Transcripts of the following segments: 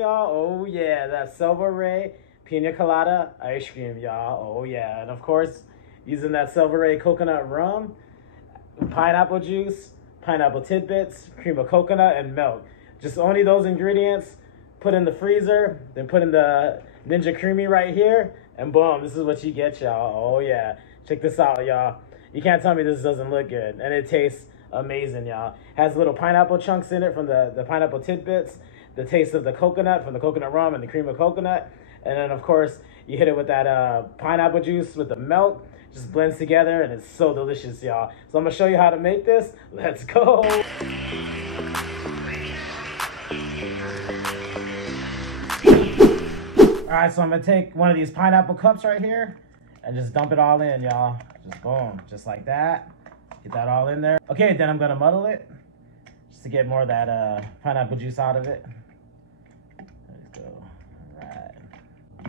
y'all. Oh yeah, that's Selva Rey Pina Colada Ice Cream, y'all. Oh yeah, and of course, using that Selva Rey coconut rum, pineapple juice, pineapple tidbits, cream of coconut, and milk. Just only those ingredients. Put in the freezer, then put in the Ninja Creami right here, and boom, this is what you get, y'all. Oh yeah, check this out, y'all. You can't tell me this doesn't look good, and it tastes amazing, y'all. Has little pineapple chunks in it from the pineapple tidbits, the taste of the coconut from the coconut rum and the cream of coconut, and then of course you hit it with that pineapple juice with the milk. Just blends together, and it's so delicious, y'all. So I'm gonna show you how to make this. Let's go. All right, so I'm gonna take one of these pineapple cups right here and just dump it all in, y'all. Just boom, just like that. Get that all in there. Okay, then I'm gonna muddle it just to get more of that pineapple juice out of it. Let's go. All right.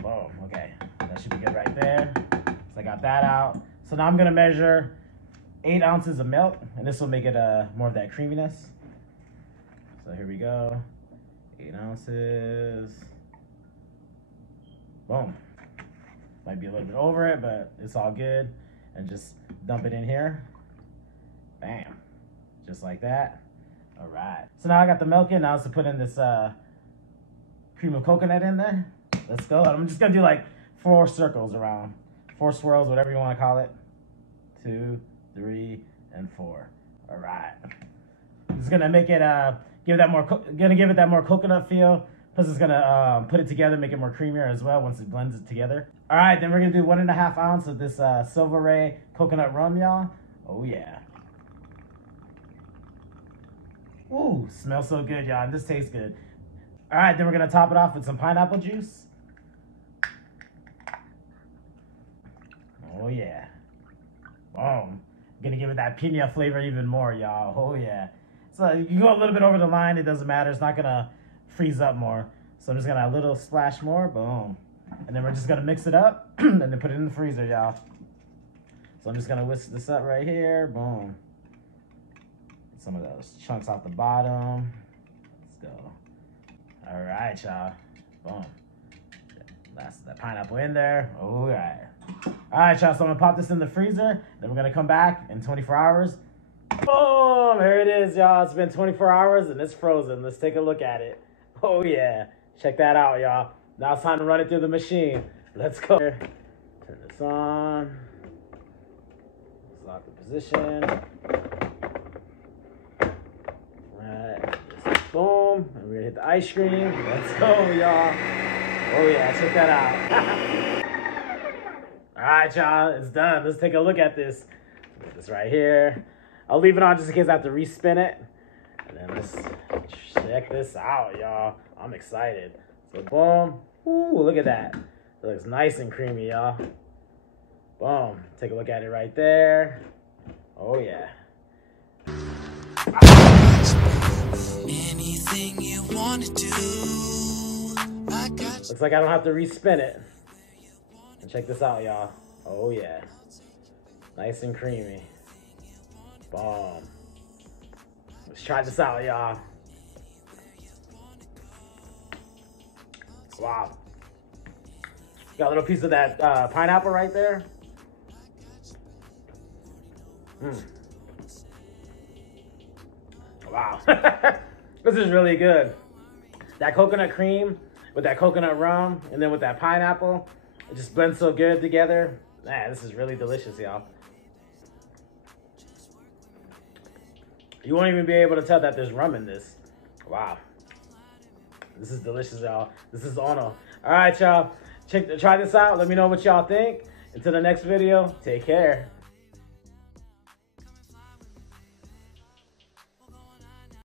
Boom. Okay, that should be good right there. So I got that out. So now I'm gonna measure 8 ounces of milk, and this will make it more of that creaminess. So here we go. 8 ounces. Boom. Might be a little bit over it, but it's all good. And just dump it in here. Bam. Just like that. All right. So now I got the milk in. Now it's to put in this cream of coconut in there. Let's go. I'm just going to do like 4 circles around. 4 swirls, whatever you want to call it. 2, 3, and 4. All right. It's going to make it, give it that more coconut feel. Plus, it's gonna put it together, make it more creamier as well once it blends it together. All right, then we're gonna do 1.5 ounces of this Selva Rey coconut rum, y'all. Oh yeah. Ooh, smells so good, y'all. And this tastes good. All right, then we're gonna top it off with some pineapple juice. Oh yeah. Boom. Gonna give it that pina flavor even more, y'all. Oh yeah. So you can go a little bit over the line. It doesn't matter. It's not gonna freeze up more. So I'm just gonna a little splash more, boom. And then we're just gonna mix it up and then put it in the freezer, y'all. So I'm just gonna whisk this up right here, boom. Get some of those chunks off the bottom. Let's go. All right, y'all, boom. Last that pineapple in there, all right. All right, y'all, so I'm gonna pop this in the freezer, then we're gonna come back in 24 hours. Boom, here it is, y'all. It's been 24 hours and it's frozen. Let's take a look at it. Oh yeah, check that out, y'all. Now it's time to run it through the machine. Let's go. Turn this on. Let's lock the position. Right. Boom. And we're gonna hit the ice cream. Let's go, y'all. Oh yeah, check that out. All right, y'all, it's done. Let's take a look at this. Put this right here. I'll leave it on just in case I have to respin it. And then let's check this out, y'all. I'm excited. So boom. Ooh, look at that. It looks nice and creamy, y'all. Boom. Take a look at it right there. Oh yeah. Anything you want to do, I got you. Looks like I don't have to respin it. And check this out, y'all. Oh yeah. Nice and creamy. Boom. Let's try this out, y'all. Wow. Got a little piece of that pineapple right there. Wow. This is really good. That coconut cream with that coconut rum and then with that pineapple, it just blends so good together. Man, this is really delicious, y'all. You won't even be able to tell that there's rum in this. Wow. This is delicious, y'all. This is Ono. All right, y'all. Try this out. Let me know what y'all think. Until the next video, take care.